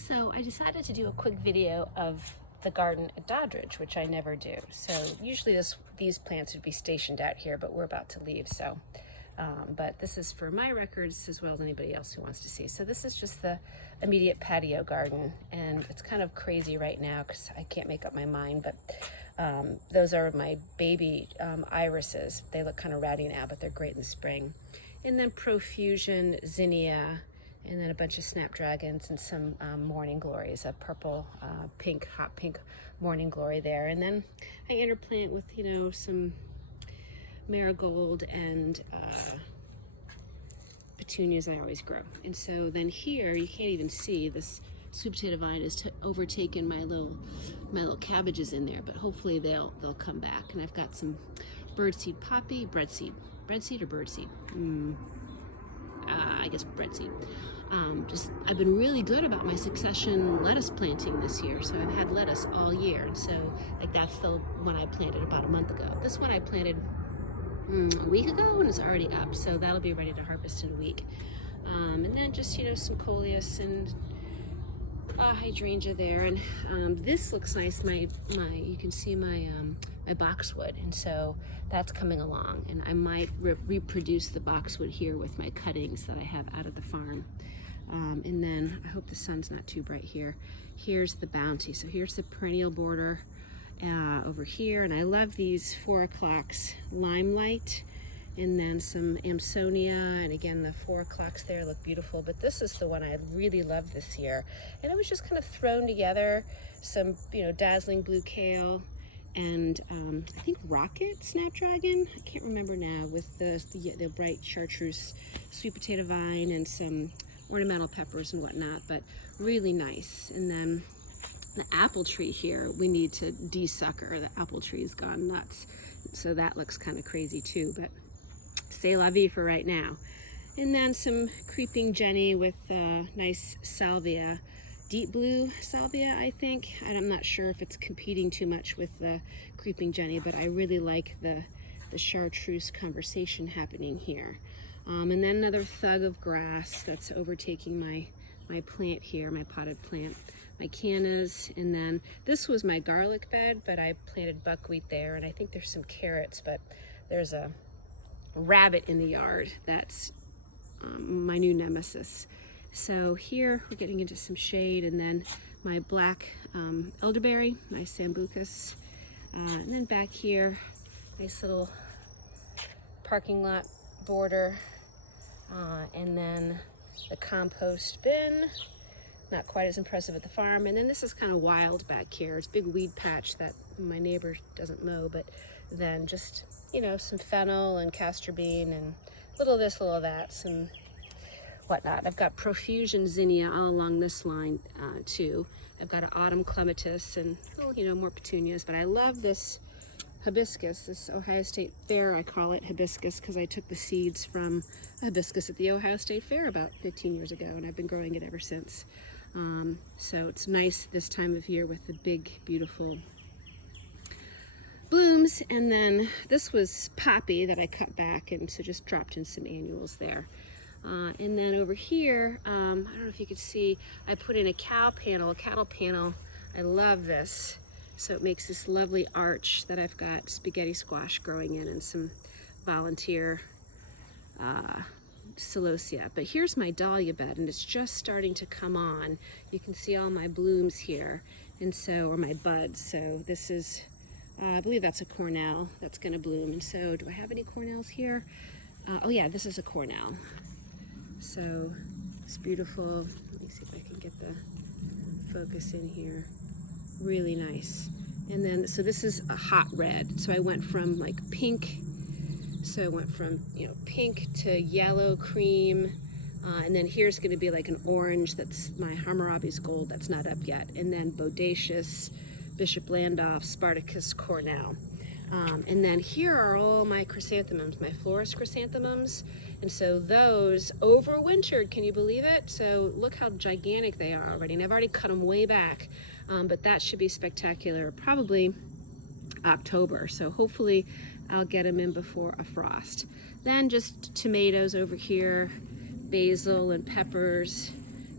So I decided to do a quick video of the garden at Dodridge, which I never do. So usually these plants would be stationed out here, but we're about to leave. So, but this is for my records as well as anybody else who wants to see. So this is just the immediate patio garden, and it's kind of crazy right now because I can't make up my mind, but those are my baby irises. They look kind of ratty now, but they're great in the spring. And then profusion, zinnia, and then a bunch of snapdragons and some morning glories, a purple, pink, hot pink morning glory there. And then I interplant with, some marigold and petunias I always grow. And so then here, you can't even see, this sweet potato vine has overtaken my little cabbages in there, but hopefully they'll come back. And I've got some birdseed poppy, breadseed or birdseed? I guess breadseed. I've been really good about my succession lettuce planting this year. So I've had lettuce all year. And so like that's the one I planted about a month ago. This one I planted a week ago and it's already up. So that'll be ready to harvest in a week. And then just, some coleus and hydrangea there. And this looks nice. You can see my boxwood. And so that's coming along. And I might reproduce the boxwood here with my cuttings that I have out of the farm. And then I hope the sun's not too bright here. Here's the bounty. So here's the perennial border over here. And I love these 4 o'clocks limelight, and then some Amsonia. And again, the 4 o'clocks there look beautiful. But this is the one I really love this year. And it was just kind of thrown together. Some, dazzling blue kale, and I think rocket snapdragon. I can't remember now, with the bright chartreuse sweet potato vine and some ornamental peppers and whatnot, but really nice. And then the apple tree here, we need to de-sucker. The apple tree's gone nuts. So that looks kind of crazy too, but c'est la vie for right now. And then some creeping Jenny with nice salvia, deep blue salvia, I think. I'm not sure if it's competing too much with the creeping Jenny, but I really like the chartreuse conversation happening here. And then another thug of grass that's overtaking my plant here, my potted plant, my cannas. And then this was my garlic bed, but I planted buckwheat there, and I think there's some carrots, but there's a rabbit in the yard. That's my new nemesis. So here we're getting into some shade, and then my black elderberry, my sambucus. And then back here, nice little parking lot border, and then the compost bin, not quite as impressive at the farm. And then this is kind of wild back here. It's a big weed patch that my neighbor doesn't mow, but then just, some fennel and castor bean and little of this, little of that, some whatnot. I've got profusion zinnia all along this line too. I've got an autumn clematis and, more petunias, but I love this hibiscus, this Ohio State Fair, I call it hibiscus because I took the seeds from a hibiscus at the Ohio State Fair about 15 years ago, and I've been growing it ever since. So it's nice this time of year with the big, beautiful blooms. And then this was poppy that I cut back, and so just dropped in some annuals there. And then over here, I don't know if you could see, I put in a cattle panel. I love this. So it makes this lovely arch that I've got spaghetti squash growing in and some volunteer celosia. But here's my dahlia bed, and it's just starting to come on. You can see all my blooms here, and so, or my buds. So this is, I believe that's a cornel that's gonna bloom. And so do I have any cornels here? Oh yeah, this is a cornel. So it's beautiful. Let me see if I can get the focus in here. Really nice. And then, so this is a hot red. So I went from like pink, pink to yellow cream. And then here's gonna be like an orange, that's my Hammurabi's gold, that's not up yet. And then bodacious, Bishop Landolph, Spartacus cornel. And then here are all my chrysanthemums, my florist chrysanthemums. And so those overwintered, can you believe it? So look how gigantic they are already. And I've already cut them way back, but that should be spectacular, probably October. So hopefully I'll get them in before a frost. Then just tomatoes over here, basil and peppers,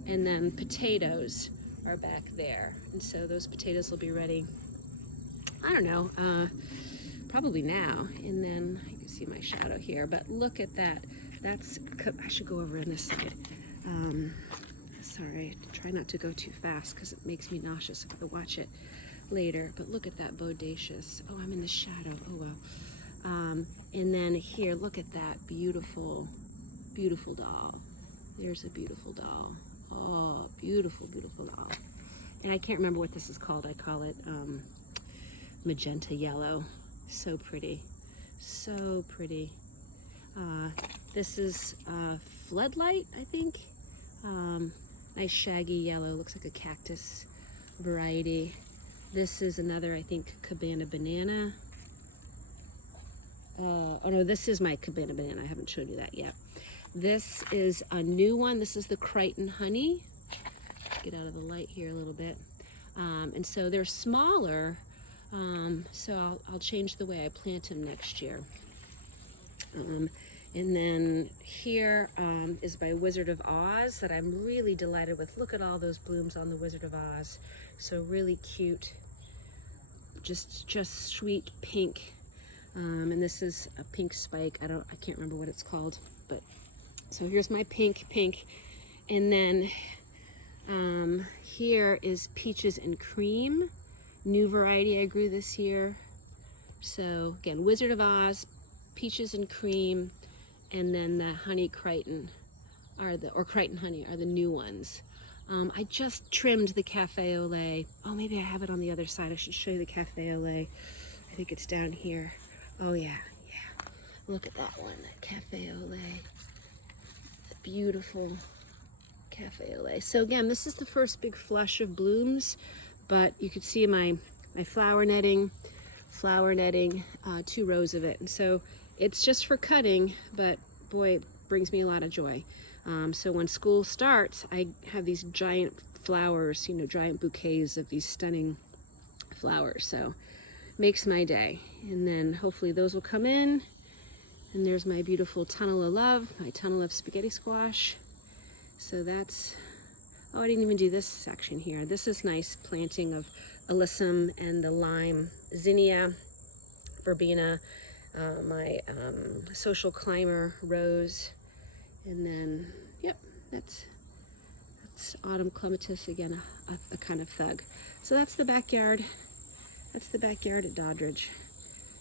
and then potatoes are back there. And so those potatoes will be ready, I don't know, probably now. And then you can see my shadow here, but look at that. That's, I should go over on this side. Sorry, try not to go too fast because it makes me nauseous if I watch it later. But look at that bodacious. Oh, I'm in the shadow. Oh, well. And then here, look at that beautiful, beautiful doll. There's a beautiful doll. Oh, beautiful, beautiful doll. And I can't remember what this is called. I call it magenta yellow. So pretty. So pretty. This is floodlight, I think. Nice shaggy yellow. Looks like a cactus variety. This is another, I think, cabana banana. Oh no, this is my cabana banana. I haven't shown you that yet. This is a new one. This is the Crichton honey. Get out of the light here a little bit. And so they're smaller, so I'll change the way I plant them next year. And then here is by Wizard of Oz that I'm really delighted with. Look at all those blooms on the Wizard of Oz. So really cute, just sweet pink. And this is a pink spike. I can't remember what it's called, but so here's my pink. And then here is Peaches and Cream, new variety I grew this year. So again, Wizard of Oz, Peaches and Cream, and then the honey Crichton, or Crichton honey are the new ones. I just trimmed the cafe au lait. Oh, maybe I have it on the other side. I should show you the cafe au lait. I think it's down here. Oh yeah. Look at that one, that cafe au lait. The beautiful cafe au lait. So again, this is the first big flush of blooms, but you can see my flower netting, 2 rows of it. And so it's just for cutting, but boy, it brings me a lot of joy. So when school starts, I have these giant flowers, giant bouquets of these stunning flowers. So makes my day. And then hopefully those will come in. And there's my beautiful tunnel of love, my tunnel of spaghetti squash. So that's, oh, I didn't even do this section here. This is nice planting of alyssum and the lime zinnia, verbena, my social climber rose, and then, yep, that's autumn clematis, again, a kind of thug. So that's the backyard. That's the backyard at Dodridge.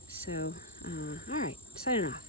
So, all right, signing off.